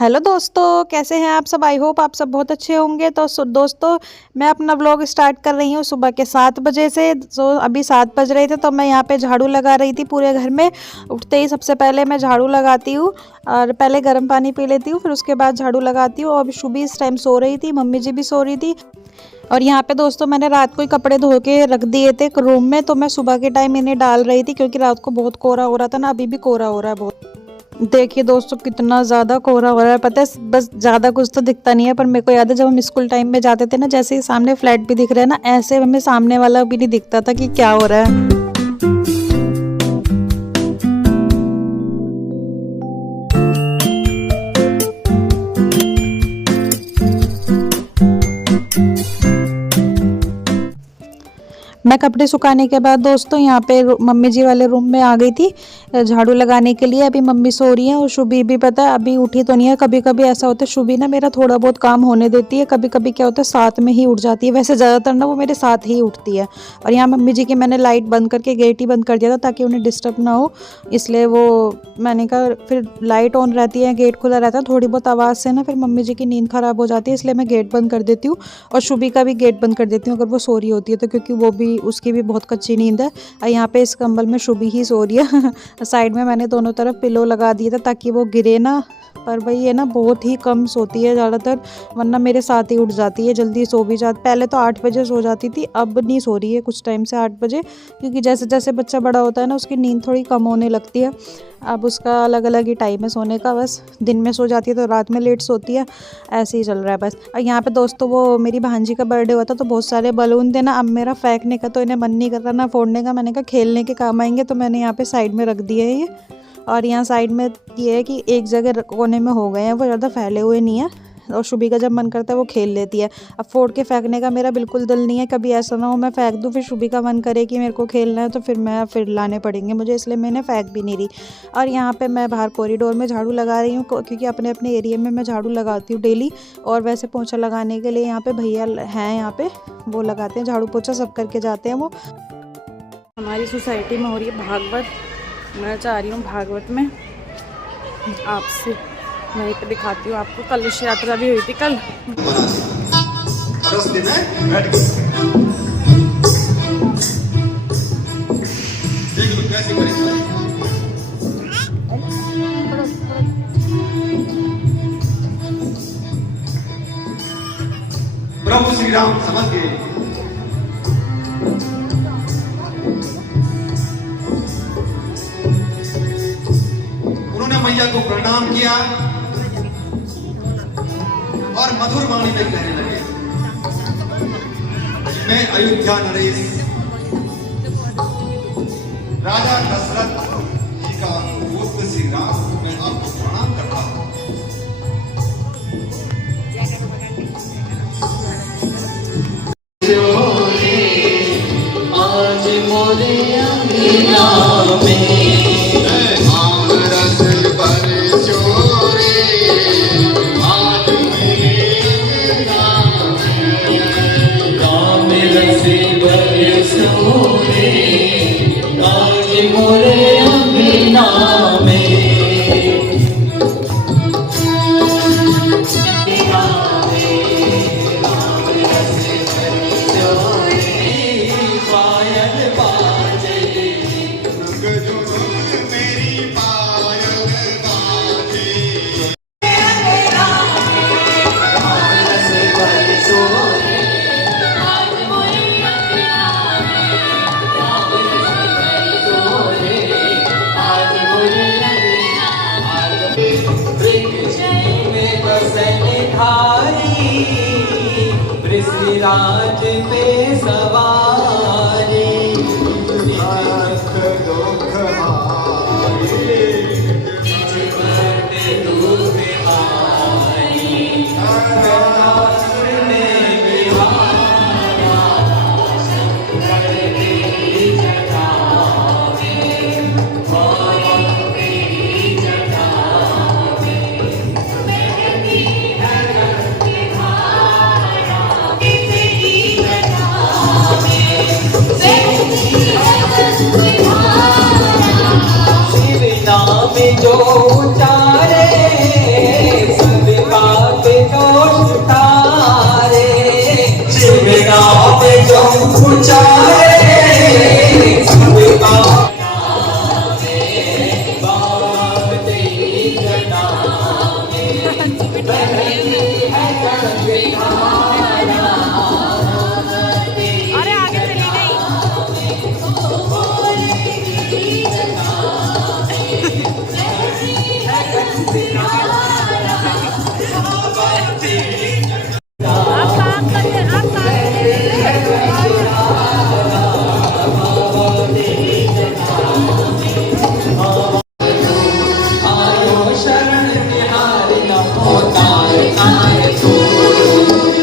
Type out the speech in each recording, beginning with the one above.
Hello दोस्तों, कैसे हैं आप सब। आई होप आप सब बहुत अच्छे होंगे। तो दोस्तों, मैं अपना व्लॉग स्टार्ट कर रही हूँ सुबह के 7 बजे से। तो अभी 7 बज रहे थे तो मैं यहाँ पे झाड़ू लगा रही थी पूरे घर में। उठते ही सबसे पहले मैं झाड़ू लगाती हूँ और पहले गर्म पानी पी लेती हूँ, फिर उसके बाद झाड़ू लगाती हूँ। और अभी शुभी इस टाइम सो रही थी, मम्मी जी भी सो रही थी। और यहाँ पे दोस्तों मैंने रात को ही कपड़े धो के रख दिए थे रूम में, तो मैं सुबह के टाइम इन्हें डाल रही थी क्योंकि रात को बहुत कोहरा हो रहा था ना। अभी भी कोहरा हो रहा है बहुत। देखिए दोस्तों, कितना ज़्यादा कोहरा हो रहा है। पता है, बस ज़्यादा कुछ तो दिखता नहीं है, पर मेरे को याद है जब हम स्कूल टाइम में जाते थे ना, जैसे ही सामने फ्लैट भी दिख रहे हैं ना, ऐसे हमें सामने वाला भी नहीं दिखता था कि क्या हो रहा है। मैं कपड़े सुखाने के बाद दोस्तों यहाँ पे मम्मी जी वाले रूम में आ गई थी झाड़ू लगाने के लिए। अभी मम्मी सो रही है और शुभी भी पता है अभी उठी तो नहीं है। कभी कभी ऐसा होता है शुभी ना मेरा थोड़ा बहुत काम होने देती है, कभी कभी क्या होता है साथ में ही उठ जाती है। वैसे ज़्यादातर ना वो मेरे साथ ही उठती है। और यहाँ मम्मी जी की मैंने लाइट बंद करके गेट ही बंद कर दिया था ताकि उन्हें डिस्टर्ब ना हो, इसलिए वो मैंने कहा फिर लाइट ऑन रहती है गेट खुला रहता है, थोड़ी बहुत आवाज़ से ना फिर मम्मी जी की नींद ख़राब हो जाती है, इसलिए मैं गेट बंद कर देती हूँ। और शुभी का भी गेट बंद कर देती हूँ अगर वो सो रही होती है तो, क्योंकि वो भी उसकी भी बहुत कच्ची नींद है। और यहाँ पे इस कंबल में शुभी ही सो रही है साइड में मैंने दोनों तरफ पिलो लगा दिए थे ताकि वो गिरे ना। पर भाई ये ना बहुत ही कम सोती है ज़्यादातर, वरना मेरे साथ ही उठ जाती है, जल्दी सो भी जाती। पहले तो 8 बजे सो जाती थी, अब नहीं सो रही है कुछ टाइम से 8 बजे, क्योंकि जैसे जैसे बच्चा बड़ा होता है ना उसकी नींद थोड़ी कम होने लगती है। अब उसका अलग अलग ही टाइम है सोने का, बस दिन में सो जाती है तो रात में लेट सोती है, ऐसे ही चल रहा है बस। और यहाँ पे दोस्तों वो मेरी भांजी का बर्थडे हुआ था तो बहुत सारे बलून थे ना। अब मेरा फेंकने का तो इन्हें मन नहीं कर रहा ना फोड़ने का, मैंने कहा खेलने के काम आएंगे, तो मैंने यहाँ पे साइड में रख दिए है ये। और यहाँ साइड में ये है कि एक जगह कोने में हो गए हैं, वो ज़्यादा फैले हुए नहीं है। और शुभी का जब मन करता है वो खेल लेती है। अब फोड़ के फेंकने का मेरा बिल्कुल दिल नहीं है, कभी ऐसा ना हो मैं फेंक दूँ फिर शुभी का मन करे कि मेरे को खेलना है तो फिर लाने पड़ेंगे मुझे, इसलिए मैंने फेंक भी नहीं रही। और यहाँ पे मैं बाहर कॉरिडोर में झाड़ू लगा रही हूँ क्योंकि अपने अपने एरिया में मैं झाड़ू लगाती हूँ डेली। और वैसे पोछा लगाने के लिए यहाँ पे भैया हैं, यहाँ पे वो लगाते हैं झाड़ू पोछा, सब करके जाते हैं वो। हमारी सोसाइटी में हो रही है भागवत, मैं चाह रही हूँ भागवत में आपसे वहीं पे दिखाती हूँ आपको। कलश यात्रा भी हुई थी कल। प्रभु श्री राम समझ गए। उन्होंने मैया को प्रणाम किया और मधुर वाणी में कहने लगे, मैं अयोध्या नरेश राजा दशरथ जी का पुत्र श्री राम, मैं आपको प्रणाम करता हूं। आज मोरे अंगना में राज पे सवारी दुख दुख ऊंचा है सबका अरे आगे चली गई। आप काम करते आप आयो शरण निहारी न होता आए तो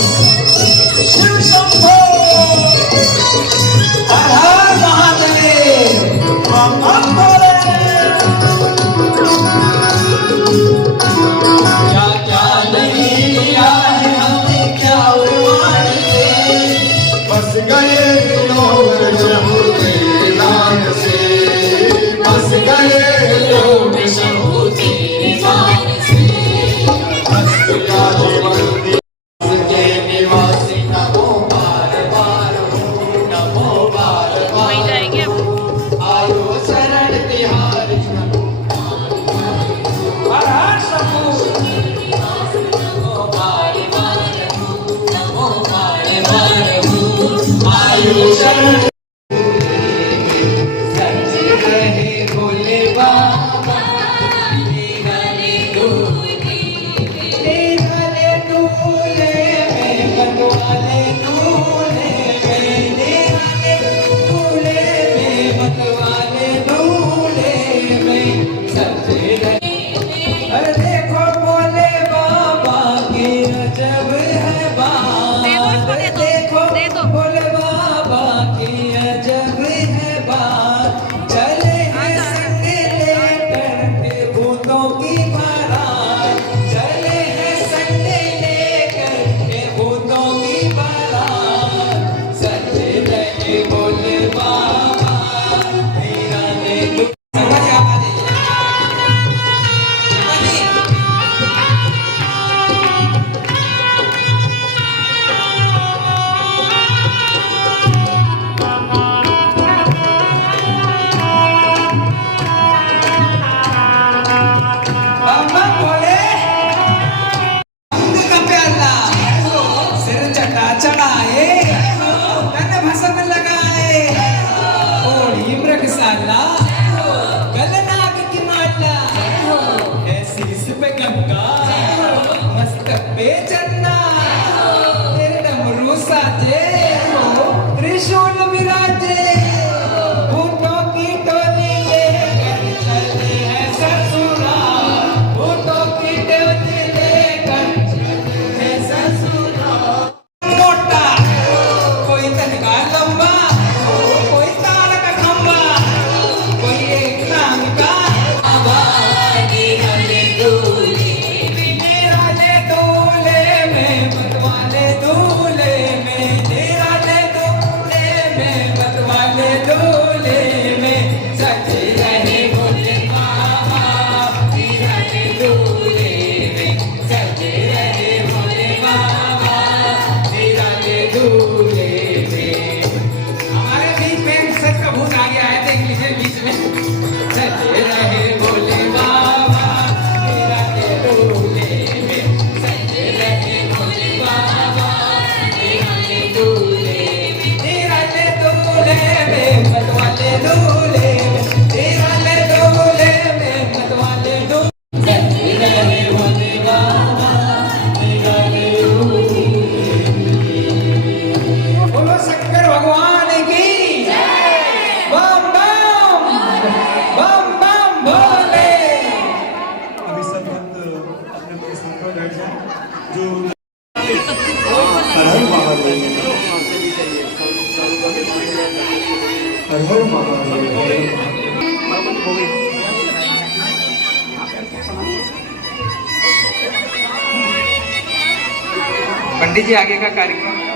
शिव शंभो हर हर महादेव बम बम भोले क्या क्या नहीं लिया है हमने क्या उड़वान से बस गए लोग शहू तेरे नाम से बस गए लोग शहू तेरे जान से बस गया जीवन के निवासी नमो बार बार नमो बार वहीं बार जाएंगे अब। आयो शरण तिहारी हर हर शंभू नमो बार बार नमो बार बार आयो शरण सच रहे भोले बाबा निराले डोले में मतवाले डोले में निराले डोले में मतवाले डोले में सच रहे अरे देखो भोले बाबा की अजब है बात देखो भोले बाबा की अजब है बात चले हैं संग लेकर के भूतों की बारात चले हैं संग लेकर के भूतों की बारात सच रहे भोले बाबा मेरा ने समझ आ गई बाबा बोले अंग का प्याला सिर चटा चढ़ाए तन भस्म लगाए ओढ़ी मृगशाला गल नाग की माला है शीश पे गंगा मस्तक पे चन्ना तेरे डमरू साजे त्रिशूल विराजे भूतों की टोली लेकर चले हैं ससुराल भूतों की टोली लेकर चले हैं ससुराल मोटा कोई तनका लंबा कोई तार का खंबा कोई एक नाम का आबादी हले दूल्हे निराले दूल्हे में मतवाले दूल्हे में निराले दूल्हे में मतवाले दूल्हे में सजे रहे भोले बाबा निराले दूल्हे में सजे रहे भोले बाबा निराले दूल्हे में हमारे बीच में सच का भूत आ गया है देख लीजिए बीच में सजे रहे भोले बाबा निराले दूल्हे में सजे रहे भोले बाबा निराले दूल्हे में निराले दूल्हे में मतवाले दूल्हे में निराले दूल्हे में मतवाले दूल्हे सजे रहे भोले बाबा निराले दूल्हे में। बोलो शंकर भगवान की बम बम बम बम भोले अभी सब भक्त अपने अपने स्थान पर बैठ जाएं जो हर हर महादेव हर हर महादेव पंडित जी आगे का कार्यक्रम।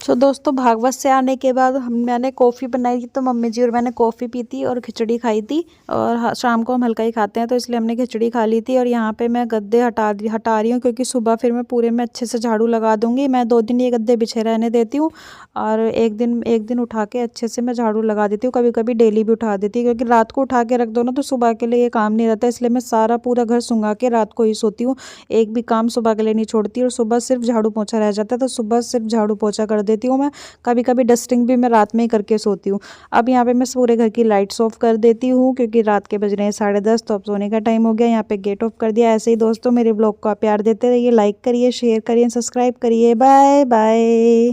सो दोस्तों भागवत से आने के बाद मैंने कॉफ़ी बनाई थी, तो मम्मी जी और मैंने कॉफ़ी पी थी और खिचड़ी खाई थी। और शाम को हम हल्का ही खाते हैं, तो इसलिए हमने खिचड़ी खा ली थी। और यहाँ पे मैं गद्दे हटा रही हूँ, क्योंकि सुबह फिर मैं पूरे में अच्छे से झाड़ू लगा दूँगी। मैं 2 दिन ये गद्दे बिछे रहने देती हूँ और एक दिन उठा के अच्छे से मैं झाड़ू लगा देती हूँ। कभी कभी डेली भी उठा देती हूँ, क्योंकि रात को उठा के रख दो ना तो सुबह के लिए ये काम नहीं रहता। इसलिए मैं सारा पूरा घर सूंघा के रात को ही सोती हूँ, एक भी काम सुबह के लिए नहीं छोड़ती। और सुबह सिर्फ झाड़ू पोछा रह जाता है, तो सुबह सिर्फ झाड़ू पोछा कर देती हूँ मैं। कभी कभी डस्टिंग भी मैं रात में ही करके सोती हूँ। अब यहाँ पे मैं पूरे घर की लाइट्स ऑफ कर देती हूँ, क्योंकि रात के बज रहे हैं 10:30, तो अब सोने का टाइम हो गया। यहाँ पे गेट ऑफ कर दिया। ऐसे ही दोस्तों मेरे ब्लॉग को आप प्यार देते रहिए, लाइक करिए, शेयर करिए, सब्सक्राइब करिए। Bye bye.